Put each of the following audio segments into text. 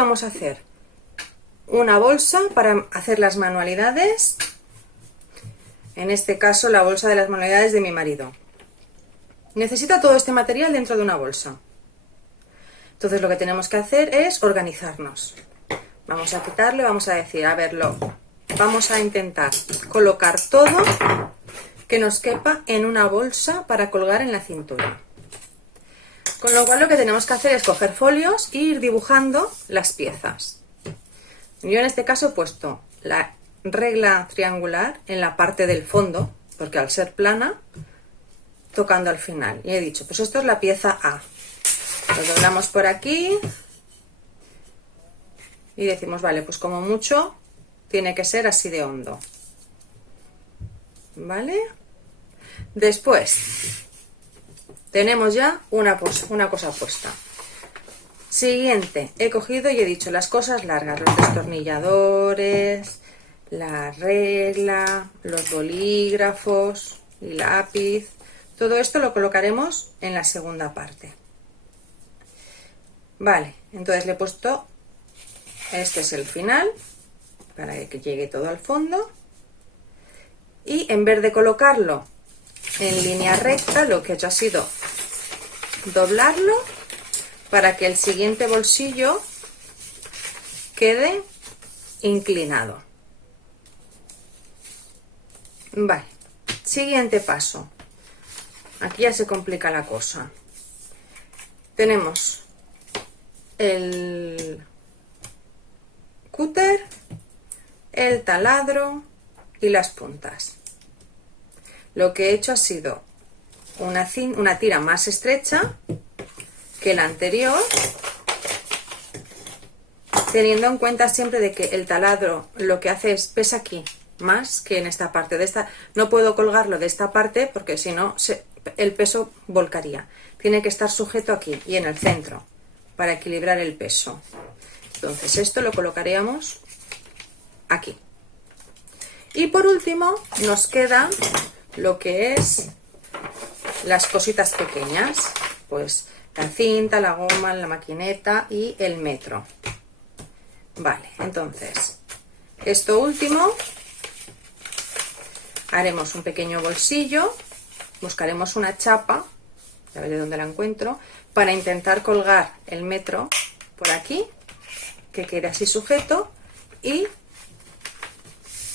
vamos a hacer una bolsa para hacer las manualidades. En este caso, la bolsa de las manualidades de mi marido. Necesita todo este material dentro de una bolsa. Entonces lo que tenemos que hacer es organizarnos. Vamos a quitarlo y vamos a decir, a verlo. Vamos a intentar colocar todo que nos quepa en una bolsa para colgar en la cintura. Con lo cual lo que tenemos que hacer es coger folios e ir dibujando las piezas. Yo en este caso he puesto la regla triangular en la parte del fondo, porque al ser plana, tocando al final. Y he dicho, pues esto es la pieza A. Lo doblamos por aquí y decimos, vale, pues como mucho tiene que ser así de hondo. ¿Vale? Después tenemos ya una cosa puesta. Siguiente, he cogido y he dicho las cosas largas, los destornilladores, la regla, los bolígrafos y lápiz. Todo esto lo colocaremos en la segunda parte. Vale, entonces le he puesto, este es el final, para que llegue todo al fondo. Y en vez de colocarlo en línea recta, lo que he hecho ha sido doblarlo para que el siguiente bolsillo quede inclinado. Vale, siguiente paso. Aquí ya se complica la cosa. Tenemos el cúter, el taladro y las puntas. Lo que he hecho ha sido una tira más estrecha que la anterior, teniendo en cuenta siempre de que el taladro lo que hace es pesa aquí más que en esta parte. No puedo colgarlo de esta parte porque si no el peso volcaría. Tiene que estar sujeto aquí y en el centro para equilibrar el peso. Entonces esto lo colocaríamos aquí. Y por último nos queda lo que es las cositas pequeñas, pues la cinta, la goma, la maquineta y el metro. Vale, entonces esto último haremos un pequeño bolsillo, buscaremos una chapa, a ver de dónde la encuentro, para intentar colgar el metro por aquí, que quede así sujeto, y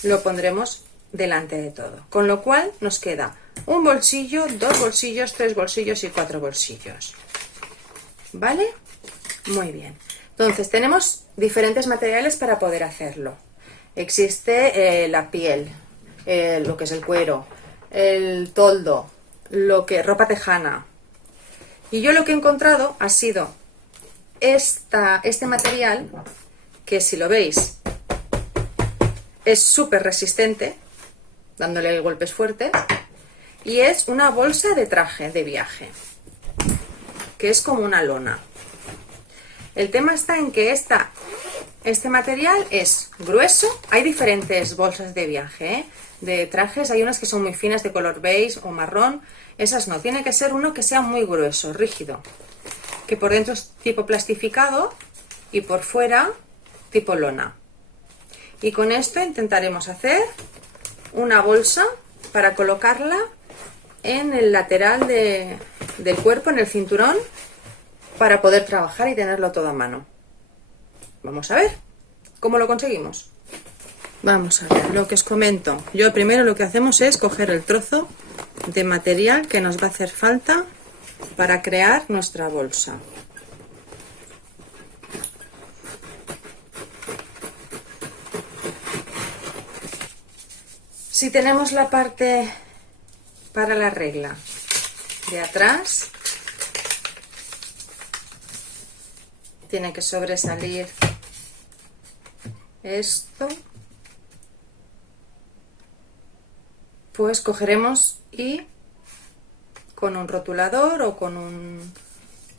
lo pondremos delante de todo, con lo cual nos queda un bolsillo, 2 bolsillos, 3 bolsillos y 4 bolsillos. ¿Vale? Muy bien. Entonces tenemos diferentes materiales para poder hacerlo. Existe la piel, lo que es el cuero, el toldo, ropa tejana. Y yo lo que he encontrado ha sido este material, que si lo veis es súper resistente, dándole golpes fuertes, y es una bolsa de traje de viaje, que es como una lona. El tema está en que este material es grueso. Hay diferentes bolsas de viaje, de trajes. Hay unas que son muy finas, de color beige o marrón. Esas no, tiene que ser uno que sea muy grueso, rígido, que por dentro es tipo plastificado y por fuera tipo lona. Y con esto intentaremos hacer una bolsa para colocarla en el lateral del cuerpo, en el cinturón, para poder trabajar y tenerlo todo a mano. Vamos a ver cómo lo conseguimos. Vamos a ver lo que os comento. Yo primero lo que hacemos es coger el trozo de material que nos va a hacer falta para crear nuestra bolsa. Si tenemos la parte para la regla de atrás, tiene que sobresalir esto, pues cogeremos y con un rotulador o con un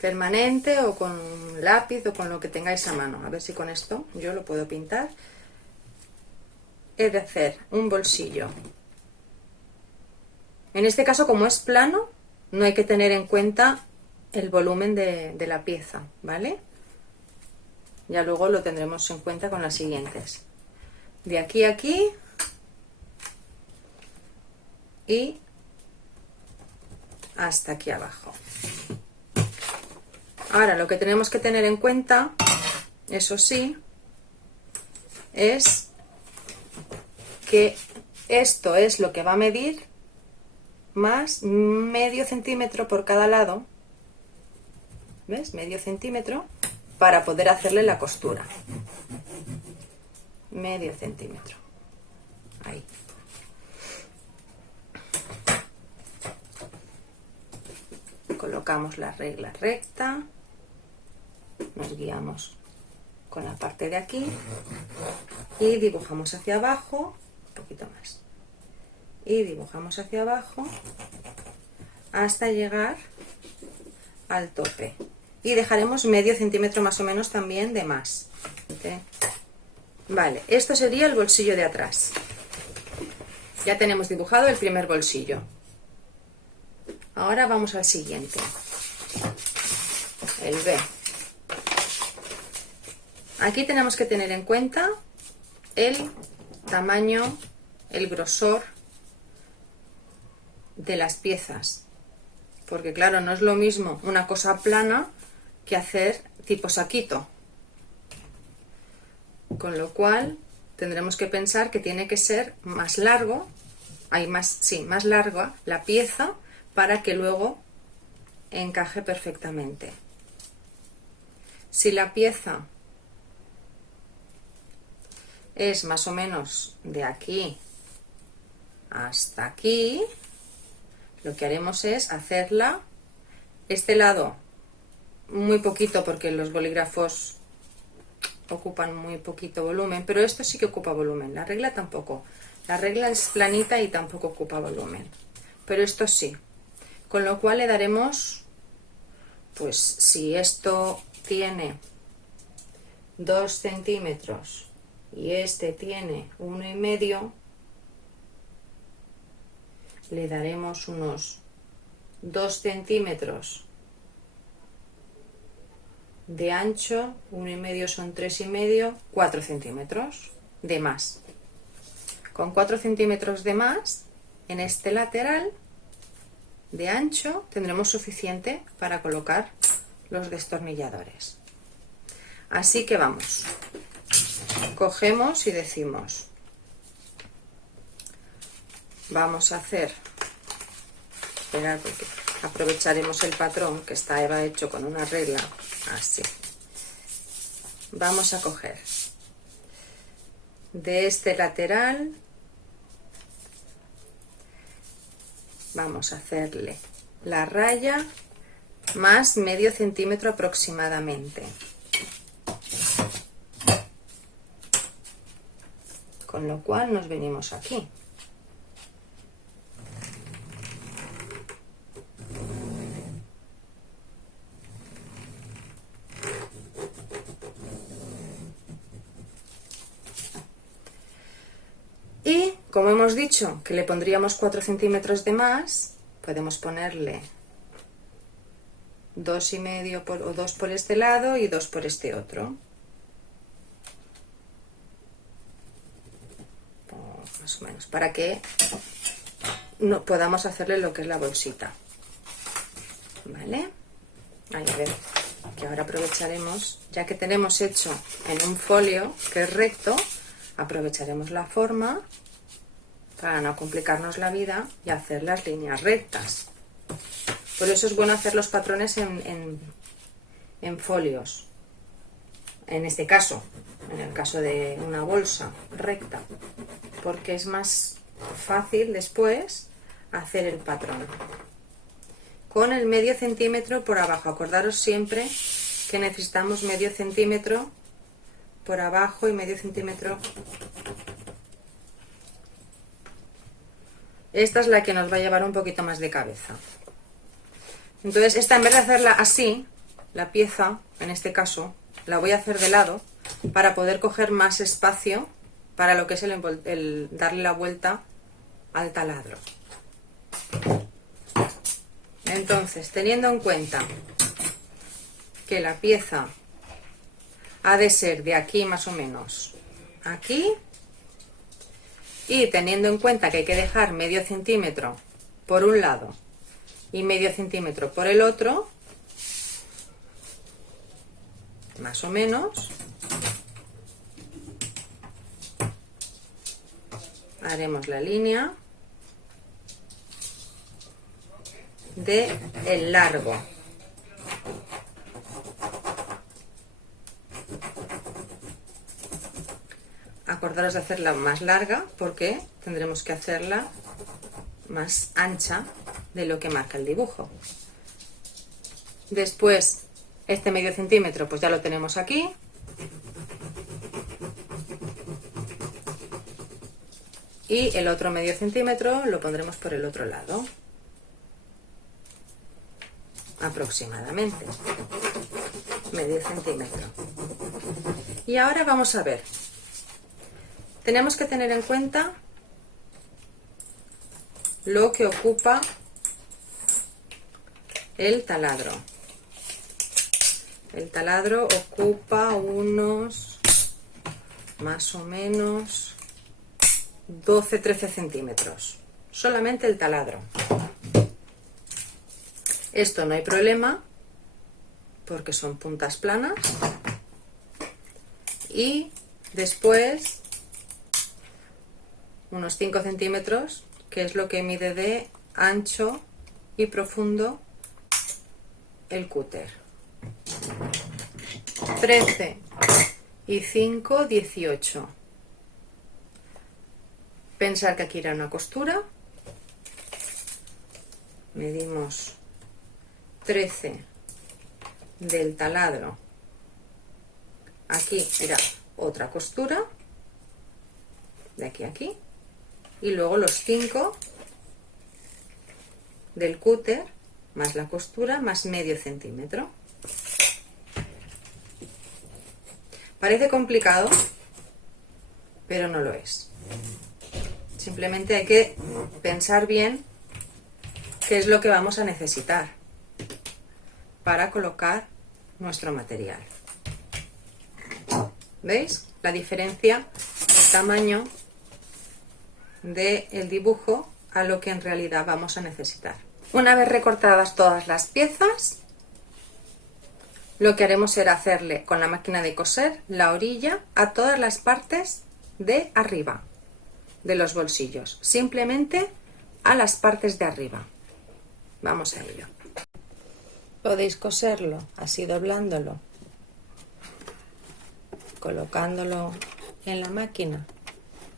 permanente o con un lápiz o con lo que tengáis a mano, a ver si con esto yo lo puedo pintar, he de hacer un bolsillo. En este caso, como es plano, no hay que tener en cuenta el volumen de la pieza, ¿vale? Ya luego lo tendremos en cuenta con las siguientes. De aquí a aquí y hasta aquí abajo. Ahora lo que tenemos que tener en cuenta, eso sí, es que esto es lo que va a medir más medio centímetro por cada lado. ¿Ves? Medio centímetro para poder hacerle la costura. Medio centímetro. Ahí. Colocamos la regla recta. Nos guiamos con la parte de aquí. Y dibujamos hacia abajo. Un poquito más. Y dibujamos hacia abajo hasta llegar al tope. Y dejaremos medio centímetro más o menos también de más. ¿Okay? Vale, esto sería el bolsillo de atrás. Ya tenemos dibujado el primer bolsillo. Ahora vamos al siguiente. El B. Aquí tenemos que tener en cuenta el tamaño, el grosor de las piezas. Porque claro, no es lo mismo una cosa plana que hacer tipo saquito. Con lo cual tendremos que pensar que tiene que ser más largo, más larga la pieza para que luego encaje perfectamente. Si la pieza es más o menos de aquí hasta aquí, lo que haremos es hacerla este lado muy poquito, porque los bolígrafos ocupan muy poquito volumen, pero esto sí que ocupa volumen, la regla tampoco. La regla es planita y tampoco ocupa volumen, pero esto sí. Con lo cual le daremos, pues si esto tiene 2 centímetros y este tiene 1,5, le daremos unos 2 centímetros de ancho, 1,5 son 3,5, 4 centímetros de más. Con 4 centímetros de más en este lateral de ancho tendremos suficiente para colocar los destornilladores. Así que vamos, cogemos y decimos, vamos a hacer, esperad porque aprovecharemos el patrón que está hecho con una regla así. Vamos a coger de este lateral, vamos a hacerle la raya más medio centímetro aproximadamente. Con lo cual nos venimos aquí. Y como hemos dicho que le pondríamos 4 centímetros de más, podemos ponerle 2,5 o 2 por este lado y 2 por este otro. Más o menos, para que no podamos hacerle lo que es la bolsita. ¿Vale? Ahí a ver, que ahora aprovecharemos, ya que tenemos hecho en un folio que es recto, aprovecharemos la forma para no complicarnos la vida y hacer las líneas rectas. Por eso es bueno hacer los patrones en folios. En este caso, en el caso de una bolsa recta, porque es más fácil después hacer el patrón. Con el medio centímetro por abajo. Acordaros siempre que necesitamos medio centímetro por abajo y medio centímetro. Esta es la que nos va a llevar un poquito más de cabeza. Entonces esta, en vez de hacerla así, la pieza, en este caso, la voy a hacer de lado para poder coger más espacio para lo que es el darle la vuelta al taladro. Entonces, teniendo en cuenta que la pieza ha de ser de aquí más o menos aquí, y teniendo en cuenta que hay que dejar medio centímetro por un lado y medio centímetro por el otro, más o menos, haremos la línea de el largo. Acordaros de hacerla más larga porque tendremos que hacerla más ancha de lo que marca el dibujo. Después, este medio centímetro pues ya lo tenemos aquí. Y el otro medio centímetro lo pondremos por el otro lado. Aproximadamente. Medio centímetro. Y ahora vamos a ver. Tenemos que tener en cuenta lo que ocupa el taladro. El taladro ocupa unos más o menos 12-13 centímetros. Solamente el taladro. Esto no hay problema porque son puntas planas. Y después unos 5 centímetros, que es lo que mide de ancho y profundo el cúter. 13 y 5, 18. Pensar que aquí irá una costura. Medimos 13 del taladro. Aquí irá otra costura. De aquí a aquí. Y luego los 5 del cúter, más la costura, más medio centímetro. Parece complicado, pero no lo es. Simplemente hay que pensar bien qué es lo que vamos a necesitar para colocar nuestro material. ¿Veis? La diferencia de tamaño del dibujo a lo que en realidad vamos a necesitar. Una vez recortadas todas las piezas, lo que haremos será hacerle con la máquina de coser la orilla a todas las partes de arriba de los bolsillos, simplemente a las partes de arriba. Vamos a ello. Podéis coserlo así, doblándolo, colocándolo en la máquina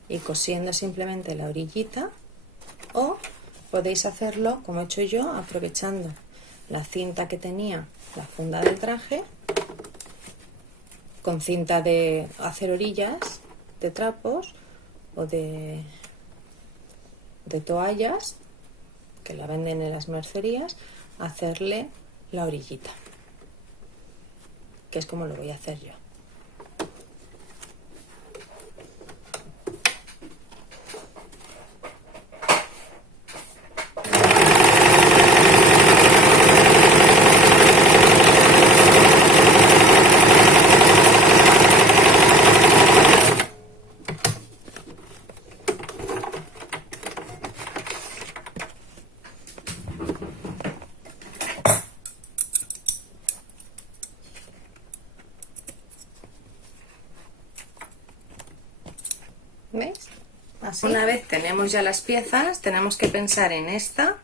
y cosiendo simplemente la orillita, o podéis hacerlo como he hecho yo, aprovechando la cinta que tenía, la funda del traje, con cinta de hacer orillas de trapos o de toallas que la venden en las mercerías, hacerle la orillita, que es como lo voy a hacer yo. ¿Veis? Así. Una vez tenemos ya las piezas, tenemos que pensar en esta,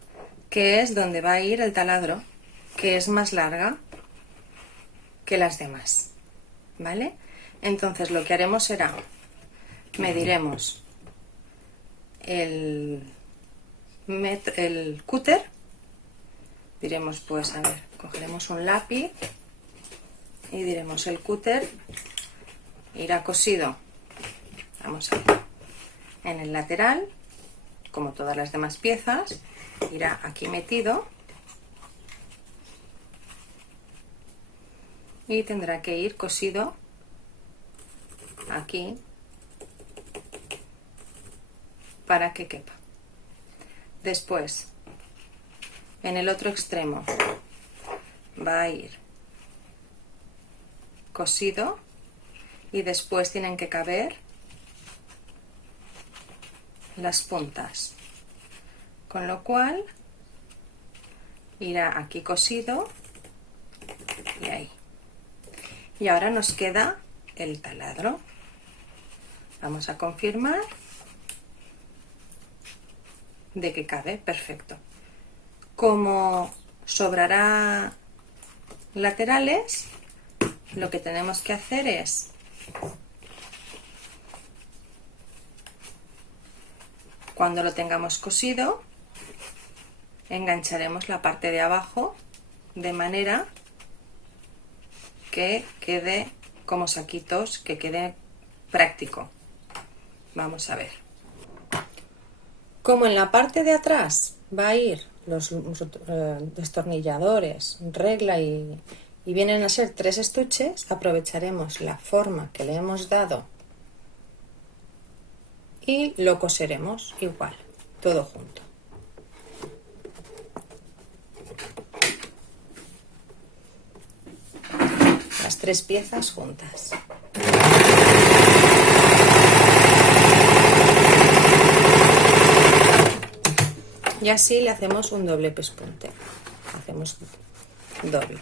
que es donde va a ir el taladro, que es más larga que las demás, ¿vale? Entonces lo que haremos será, mediremos el cúter, diremos, pues a ver, cogeremos un lápiz y diremos el cúter irá cosido, vamos a ver, en el lateral, como todas las demás piezas, irá aquí metido y tendrá que ir cosido aquí para que quepa. Después, en el otro extremo va a ir cosido y después tienen que caber las puntas, con lo cual irá aquí cosido y ahí. Y ahora nos queda el taladro. Vamos a confirmar de que cabe perfecto. Como sobrará laterales, lo que tenemos que hacer es cuando lo tengamos cosido, engancharemos la parte de abajo de manera que quede como saquitos, que quede práctico. Vamos a ver. Como en la parte de atrás va a ir los destornilladores, regla y vienen a ser 3 estuches, aprovecharemos la forma que le hemos dado y lo coseremos igual, todo junto. Las 3 piezas juntas. Y así le hacemos un doble pespunte. Hacemos doble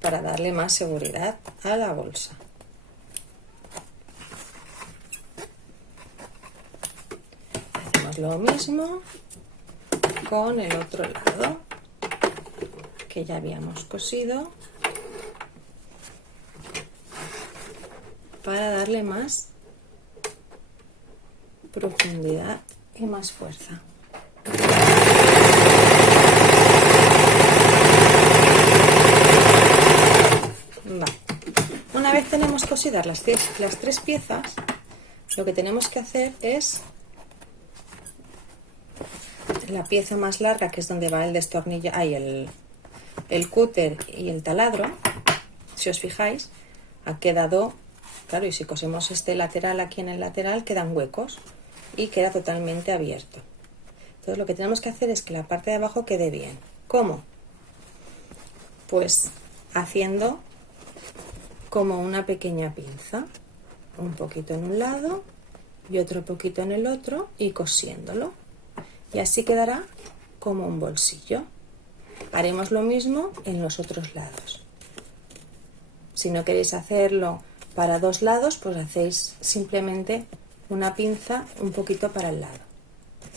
para darle más seguridad a la bolsa. Hacemos lo mismo con el otro lado que ya habíamos cosido para darle más profundidad y más fuerza. Una vez tenemos cosidas las 3 piezas, lo que tenemos que hacer es la pieza más larga, que es donde va el destornillador, el cúter y el taladro. Si os fijáis, ha quedado, claro, y si cosemos este lateral aquí en el lateral, quedan huecos y queda totalmente abierto. Entonces lo que tenemos que hacer es que la parte de abajo quede bien. ¿Cómo? Pues haciendo como una pequeña pinza, un poquito en un lado y otro poquito en el otro, y cosiéndolo, y así quedará como un bolsillo. Haremos lo mismo en los otros lados. Si no queréis hacerlo para 2 lados, pues hacéis simplemente una pinza un poquito para el lado,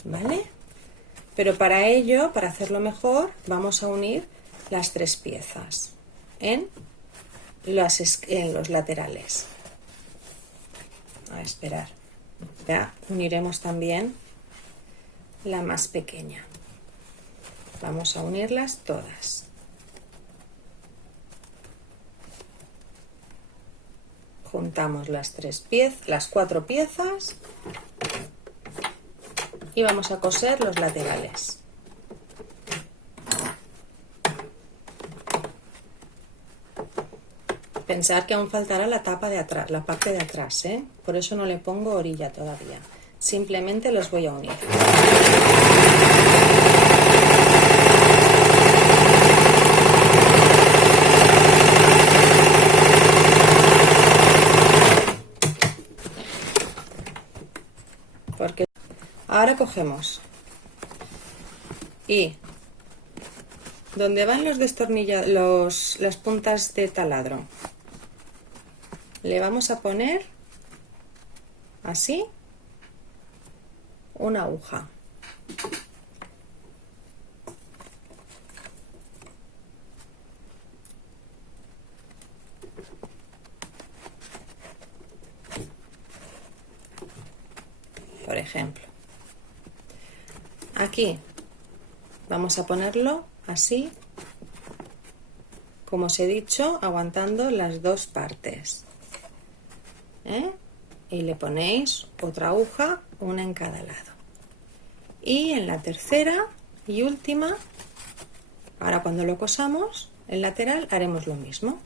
¿vale? Pero para ello, para hacerlo mejor, vamos a unir las 3 piezas en los laterales. A esperar. Ya uniremos también la más pequeña. Vamos a unirlas todas. Juntamos las 4 piezas y vamos a coser los laterales. Pensar que aún faltará la tapa de atrás, la parte de atrás, ¿eh? Por eso no le pongo orilla todavía. Simplemente los voy a unir. Porque ahora cogemos y donde van los destornilladores, las puntas de taladro, le vamos a poner así una aguja. Por ejemplo, aquí vamos a ponerlo así, como os he dicho, aguantando las 2 partes, ¿eh? Y le ponéis otra aguja, una en cada lado. Y en la tercera y última, ahora cuando lo cosamos, el lateral haremos lo mismo.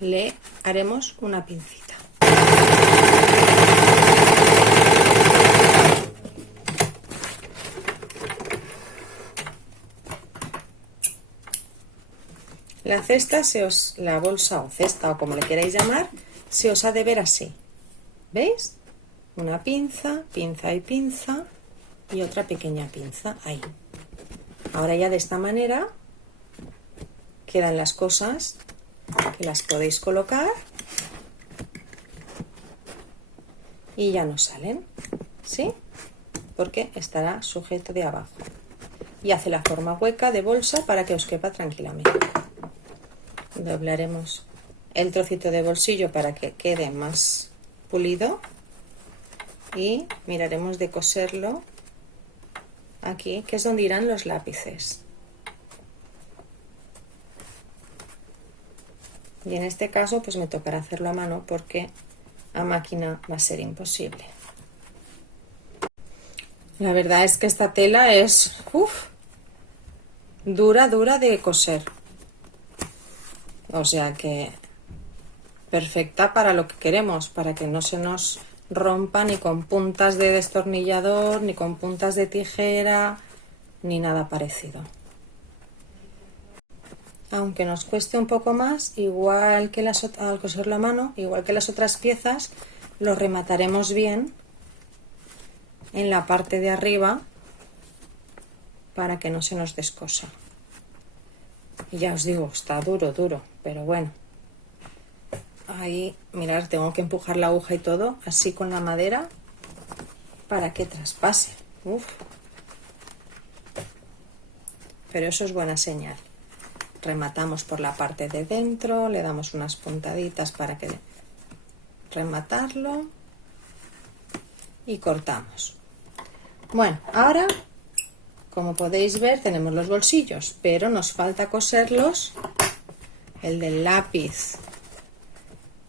Le haremos una pincita. La cesta la bolsa o cesta o como le queráis llamar, se os ha de ver así. ¿Veis? Una pinza, pinza y pinza y otra pequeña pinza ahí. Ahora ya de esta manera quedan las cosas que las podéis colocar y ya no salen, ¿sí? Porque estará sujeto de abajo y hace la forma hueca de bolsa para que os quepa tranquilamente. Doblaremos el trocito de bolsillo para que quede más pulido y miraremos de coserlo aquí, que es donde irán los lápices. Y en este caso pues me tocará hacerlo a mano porque a máquina va a ser imposible. La verdad es que esta tela es dura de coser. O sea que perfecta para lo que queremos, para que no se nos rompa ni con puntas de destornillador, ni con puntas de tijera, ni nada parecido. Aunque nos cueste un poco más, igual que al coserlo a mano, igual que las otras piezas, lo remataremos bien en la parte de arriba para que no se nos descosa. Y ya os digo, está duro, pero bueno. Ahí, mirad, tengo que empujar la aguja y todo, así con la madera, para que traspase. Pero eso es buena señal. Rematamos por la parte de dentro, le damos unas puntaditas para que rematarlo y cortamos. Bueno, ahora, como podéis ver, tenemos los bolsillos, pero nos falta coserlos, el del lápiz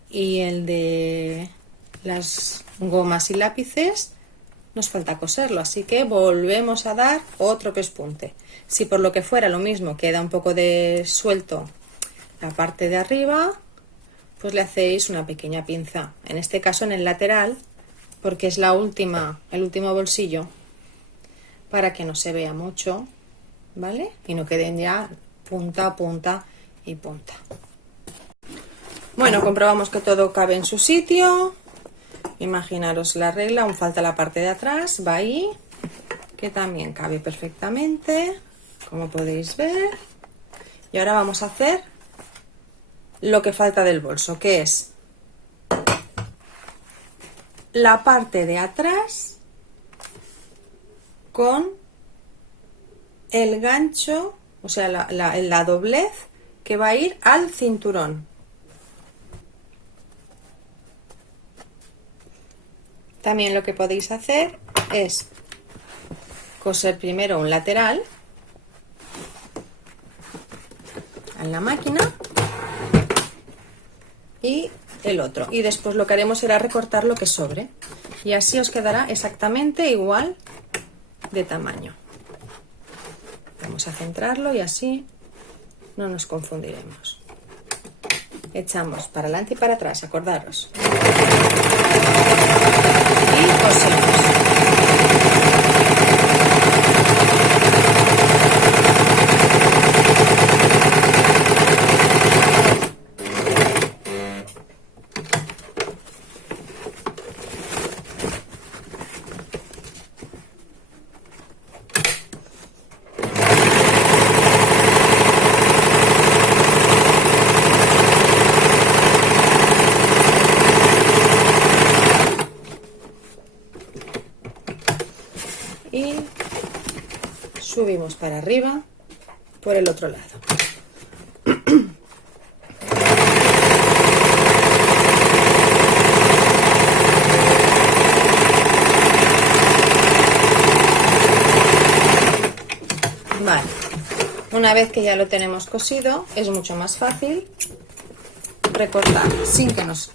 y el de las gomas y lápices, nos falta coserlo, así que volvemos a dar otro pespunte. Si por lo que fuera lo mismo queda un poco de suelto la parte de arriba, pues le hacéis una pequeña pinza, en este caso en el lateral, porque es el último bolsillo, para que no se vea mucho, ¿vale? Y no queden ya punta a punta y punta. Bueno, comprobamos que todo cabe en su sitio. Imaginaros la regla, aún falta la parte de atrás, va ahí, que también cabe perfectamente, como podéis ver. Y ahora vamos a hacer lo que falta del bolso, que es la parte de atrás con el gancho, o sea, la doblez que va a ir al cinturón. También lo que podéis hacer es coser primero un lateral en la máquina y el otro, y después lo que haremos será recortar lo que sobre y así os quedará exactamente igual de tamaño. Vamos a centrarlo y así no nos confundiremos. Echamos para adelante y para atrás, acordaros. Y cosemos. Y subimos para arriba por el otro lado. Vale, una vez que ya lo tenemos cosido, es mucho más fácil recortar sin que nos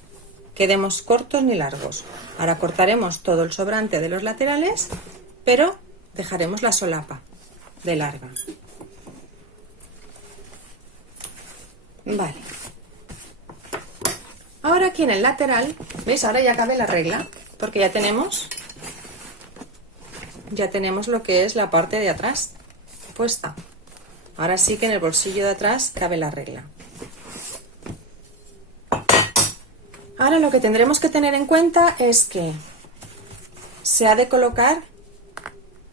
quedemos cortos ni largos. Ahora cortaremos todo el sobrante de los laterales, pero dejaremos la solapa de larga. Vale. Ahora aquí en el lateral, ¿veis? Ahora ya cabe la regla, porque ya tenemos lo que es la parte de atrás puesta. Ahora sí que en el bolsillo de atrás cabe la regla. Ahora lo que tendremos que tener en cuenta es que se ha de colocar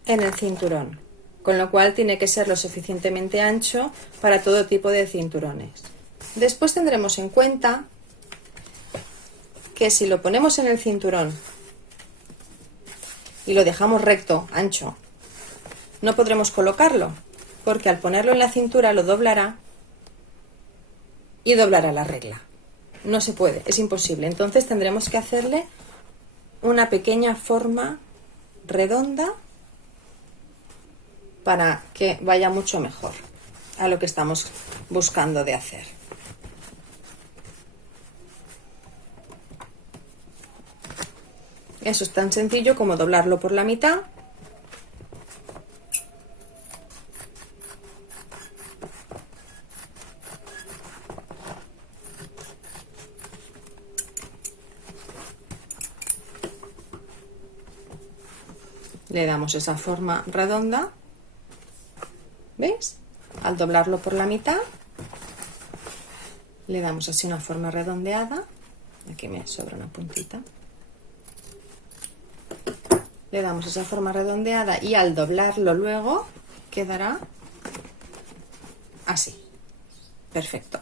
en el cinturón, con lo cual tiene que ser lo suficientemente ancho para todo tipo de cinturones. Después tendremos en cuenta que si lo ponemos en el cinturón y lo dejamos recto, ancho, no podremos colocarlo, porque al ponerlo en la cintura lo doblará y doblará la regla. No se puede, es imposible. Entonces tendremos que hacerle una pequeña forma redonda para que vaya mucho mejor a lo que estamos buscando de hacer. Eso es tan sencillo como doblarlo por la mitad . Le damos esa forma redonda, ¿veis? Al doblarlo por la mitad, le damos así una forma redondeada. Aquí me sobra una puntita. Le damos esa forma redondeada y al doblarlo luego quedará así. Perfecto.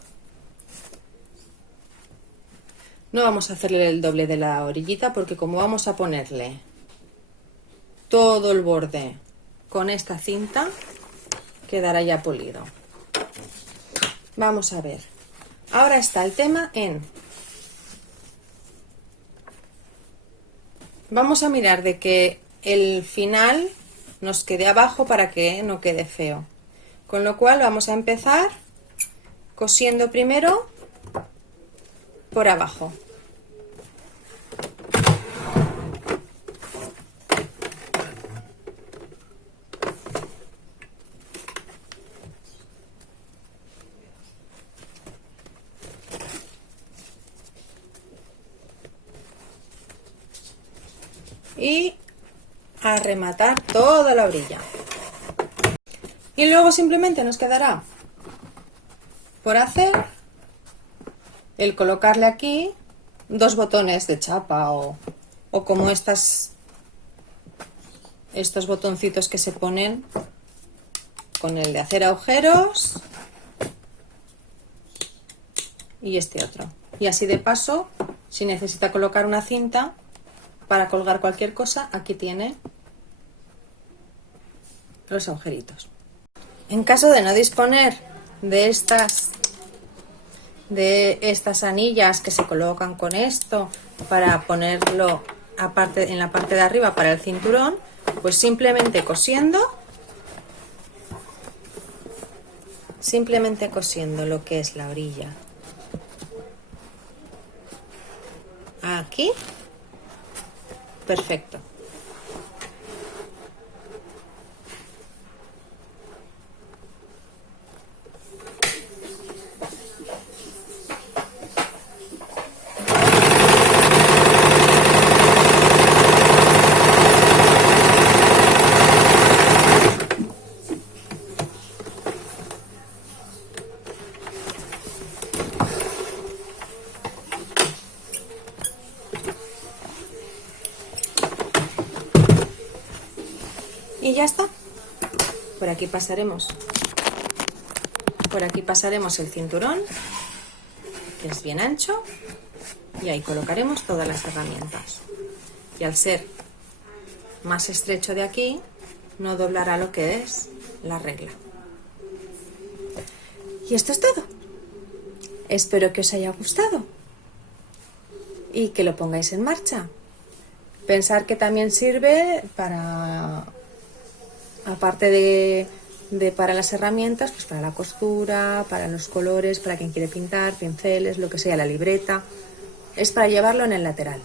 No vamos a hacerle el doble de la orillita porque como vamos a ponerle todo el borde con esta cinta, quedará ya polido. Vamos a ver. Ahora está el tema en... Vamos a mirar de que el final nos quede abajo para que no quede feo. Con lo cual vamos a empezar cosiendo primero por abajo. Y a rematar toda la orilla. Y luego simplemente nos quedará por hacer el colocarle aquí dos botones de chapa o como estos botoncitos que se ponen con el de hacer agujeros y este otro. Y así de paso, si necesita colocar una cinta para colgar cualquier cosa, aquí tiene los agujeritos. En caso de no disponer de estas anillas que se colocan con esto para ponerlo en la parte de arriba para el cinturón, pues simplemente cosiendo lo que es la orilla aquí. Perfecto. Y ya está. Por aquí pasaremos el cinturón, que es bien ancho, y ahí colocaremos todas las herramientas. Y al ser más estrecho de aquí, no doblará lo que es la regla. Y esto es todo. Espero que os haya gustado y que lo pongáis en marcha. Pensar que también sirve para, aparte de para las herramientas, pues para la costura, para los colores, para quien quiere pintar, pinceles, lo que sea, la libreta. Es para llevarlo en el lateral.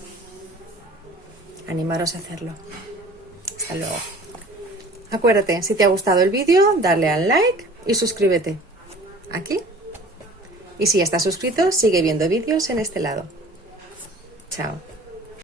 Animaros a hacerlo. Hasta luego. Acuérdate, si te ha gustado el vídeo, darle al like y suscríbete aquí. Y si ya estás suscrito, sigue viendo vídeos en este lado. Chao.